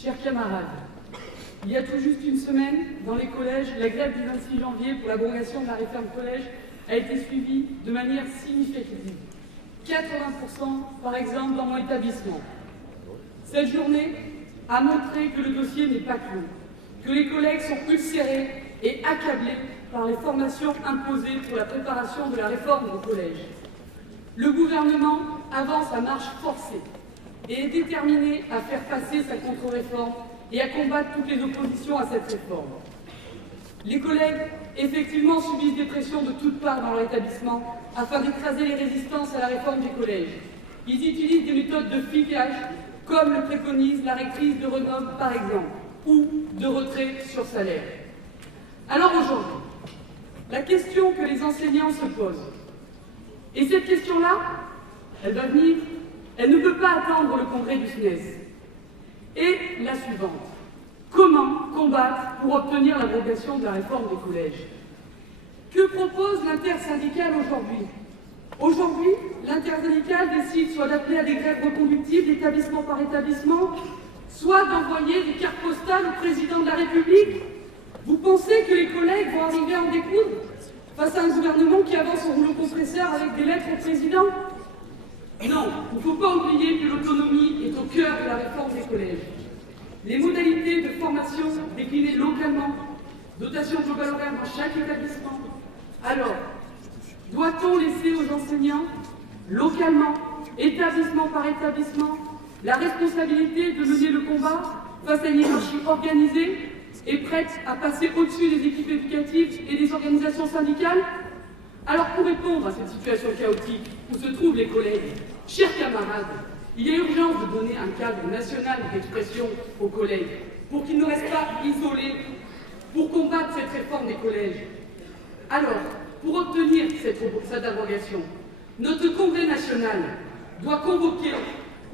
Chers camarades, il y a tout juste une semaine, dans les collèges, la grève du 26 janvier pour l'abrogation de la réforme collège a été suivie de manière significative. 80% par exemple dans mon établissement. Cette journée a montré que le dossier n'est pas clos, que les collègues sont ulcérés et accablés par les formations imposées pour la préparation de la réforme au collège. Le gouvernement avance à marche forcée et est déterminé à faire passer sa contre-réforme et à combattre toutes les oppositions à cette réforme. Les collègues, effectivement, subissent des pressions de toutes parts dans leur établissement afin d'écraser les résistances à la réforme des collèges. Ils utilisent des méthodes de flicage, comme le préconise la rectrice de Grenoble, par exemple, ou de retrait sur salaire. Alors aujourd'hui, la question que les enseignants se posent, et cette question-là, elle va venir, elle ne peut pas attendre le congrès du SNES, est la suivante. Comment combattre pour obtenir l'abrogation de la réforme des collèges? Que propose l'intersyndicale aujourd'hui? Aujourd'hui, l'intersyndicale décide soit d'appeler à des grèves reconductibles établissement par établissement, soit d'envoyer des cartes postales au président de la République. Vous pensez que les collègues vont arriver à en découdre face à un gouvernement qui avance au rouleau compresseur avec des lettres au président? Non, il ne faut pas oublier que l'autonomie est au cœur de la réforme des collèges. Les modalités de formation déclinées localement, dotation globale horaire dans chaque établissement. Alors, doit-on laisser aux enseignants, localement, établissement par établissement, la responsabilité de mener le combat face à une hiérarchie organisée et prête à passer au-dessus des équipes éducatives et des organisations syndicales? Alors, pour répondre à cette situation chaotique où se trouvent les collègues, chers camarades, il y a urgence de donner un cadre national d'expression aux collègues pour qu'ils ne restent pas isolés pour combattre cette réforme des collèges. Alors, pour obtenir cette abrogation, notre congrès national doit convoquer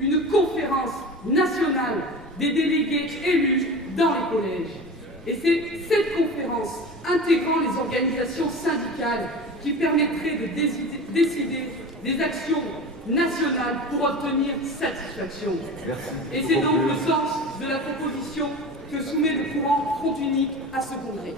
une conférence nationale des délégués élus dans les collèges. Et c'est cette conférence intégrant les organisations syndicales qui permettrait de décider des actions nationales pour obtenir satisfaction. Et c'est donc le sens de la proposition que soumet le courant Front Unique à ce congrès.